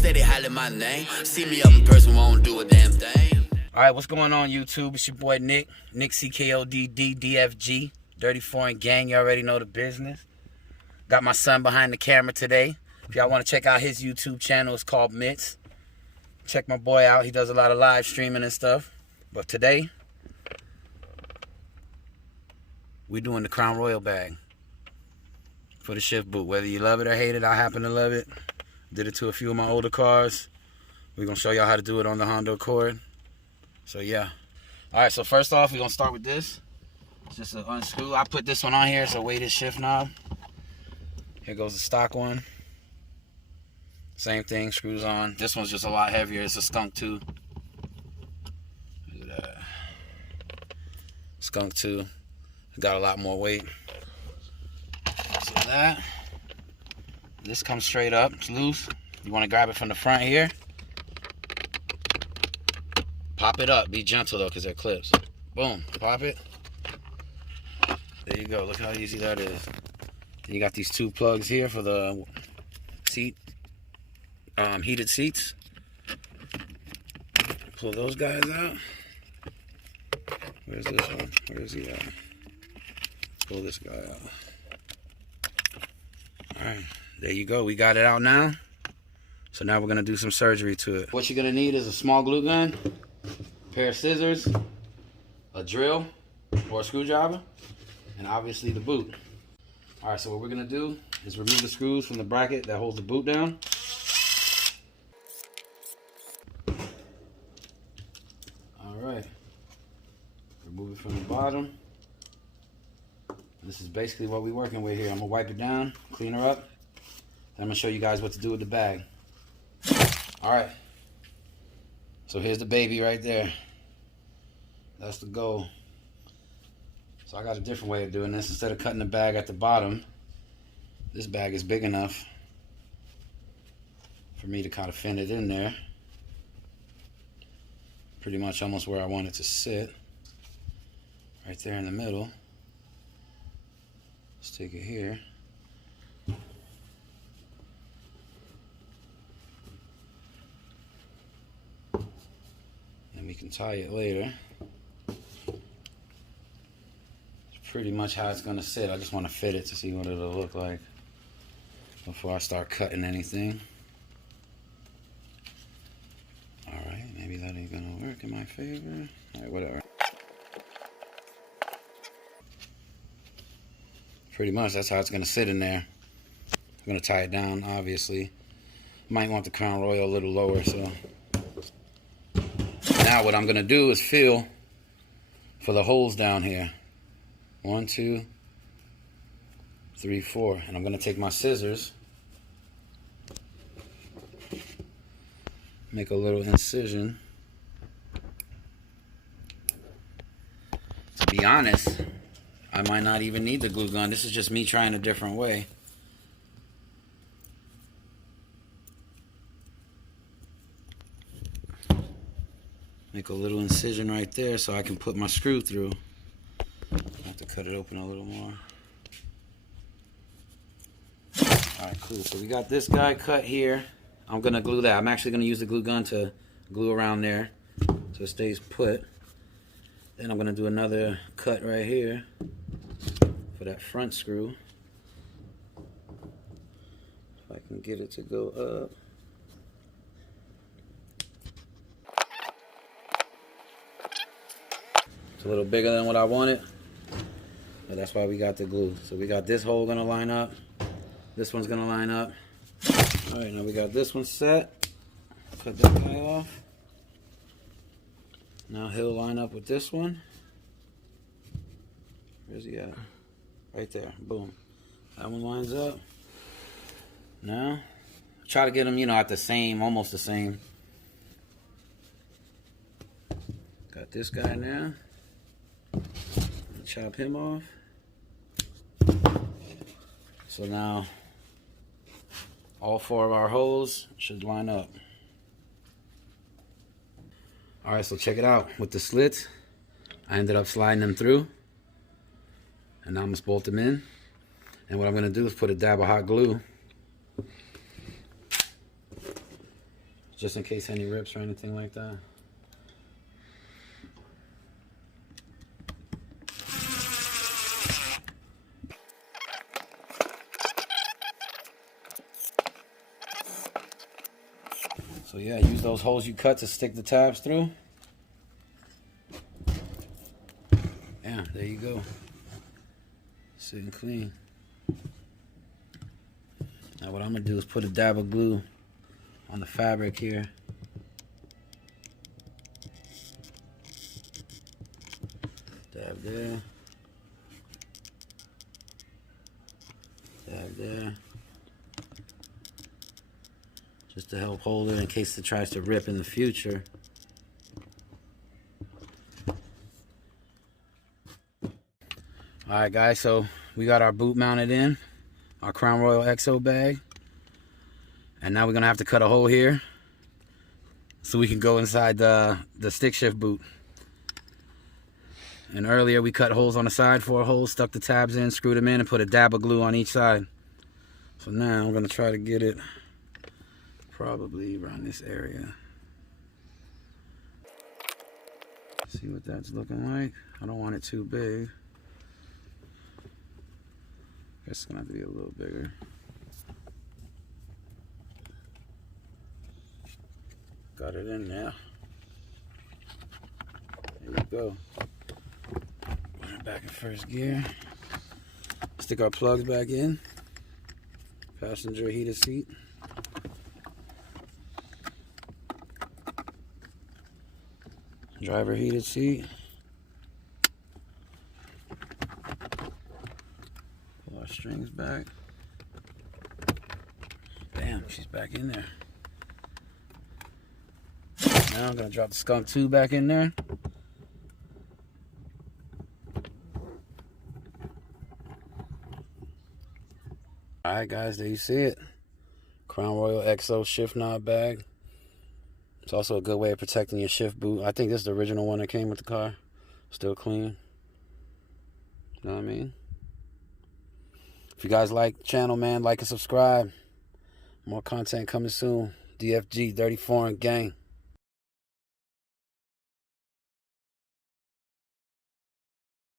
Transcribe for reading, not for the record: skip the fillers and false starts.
steady hollering my name. See me up in person, won't do a damn thing. Alright, what's going on YouTube? It's your boy Nick CKODD, Dirty Foreign Gang. You already know the business. Got my son behind the camera today. If y'all want to check out his YouTube channel, it's called Mitts. Check my boy out. He does a lot of live streaming and stuff. But today, we're doing the Crown Royal bag for the shift boot. Whether you love it or hate it, I happen to love it. Did it to a few of my older cars. We're going to show y'all how to do it on the Honda Accord. So yeah. Alright, so first off, we're going to start with this. It's just an unscrew. I put this one on here. It's a weighted shift knob. Here goes the stock one. Same thing, screws on. This one's just a lot heavier. It's a Skunk 2. Look at that. Skunk 2. Got a lot more weight. So that. This comes straight up. It's loose. You want to grab it from the front here. Pop it up. Be gentle though, because they're clips. Boom. Pop it. There you go. Look how easy that is. Then you got these two plugs here for the seat. Heated seats. Pull those guys out. Where's this one? Where is he at? Pull this guy out. Alright, there you go. We got it out now. So now we're going to do some surgery to it. What you're going to need is a small glue gun, a pair of scissors, a drill or a screwdriver, and obviously the boot. Alright, so what we're going to do is remove the screws from the bracket that holds the boot down. Alright, remove it from the bottom. This is basically what we're working with here. I'm going to wipe it down, clean her up, and I'm going to show you guys what to do with the bag. Alright, so here's the baby right there. That's the goal. So I got a different way of doing this. Instead of cutting the bag at the bottom, this bag is big enough for me to kind of fit it in there. Pretty much almost where I want it to sit. Right there in the middle. Let's take it here. And we can tie it later. It's pretty much how it's gonna sit. I just want to fit it to see what it'll look like before I start cutting anything. Alright, maybe that ain't gonna work in my favor. Alright, whatever. Pretty much that's how it's gonna sit in there. I'm gonna tie it down, obviously. Might want the Crown Royal a little lower, so. Now what I'm gonna do is feel for the holes down here. 1, 2, 3, 4. And I'm gonna take my scissors, make a little incision. To be honest, I might not even need the glue gun. This is just me trying a different way. Make a little incision right there so I can put my screw through. I have to cut it open a little more. Alright, cool. So we got this guy cut here. I'm going to glue that. I'm actually going to use the glue gun to glue around there so it stays put. Then I'm going to do another cut right here for that front screw. If I can get it to go up. It's a little bigger than what I wanted, but that's why we got the glue. So we got this hole gonna line up. This one's gonna line up. All right, now we got this one set. Cut that guy off. Now he'll line up with this one. Where's he at? Right there, boom. That one lines up. Now, try to get them, you know, at the same, almost the same. Got this guy now. Chop him off. So now, all 4 of our holes should line up. Alright, so check it out. With the slits, I ended up sliding them through. And now I'm going to bolt them in. And what I'm going to do is put a dab of hot glue just in case any rips or anything like that. So yeah, use those holes you cut to stick the tabs through. Yeah, there you go. Sitting clean. Now what I'm gonna do is put a dab of glue on the fabric here. Dab there. Dab there. Just to help hold it in case it tries to rip in the future. Alright guys, so we got our boot mounted in, our Crown Royal XO bag. And now we're going to have to cut a hole here so we can go inside the stick shift boot. And earlier we cut holes on the side, 4 holes, stuck the tabs in, screwed them in, and put a dab of glue on each side. So now I'm going to try to get it probably around this area. See what that's looking like. I don't want it too big. Guess it's gonna have to be a little bigger. Got it in there. There you go. Put it back in first gear. Stick our plugs back in. Passenger heated seat. Driver heated seat. Pull our strings back. Bam, she's back in there. Now I'm gonna drop the skunk 2 back in there. Alright guys, there you see it. Crown Royal XO shift knob bag. It's also a good way of protecting your shift boot. I think this is the original one that came with the car. Still clean. You know what I mean? If you guys like the channel, man, like and subscribe. More content coming soon. DFG 34 and gang.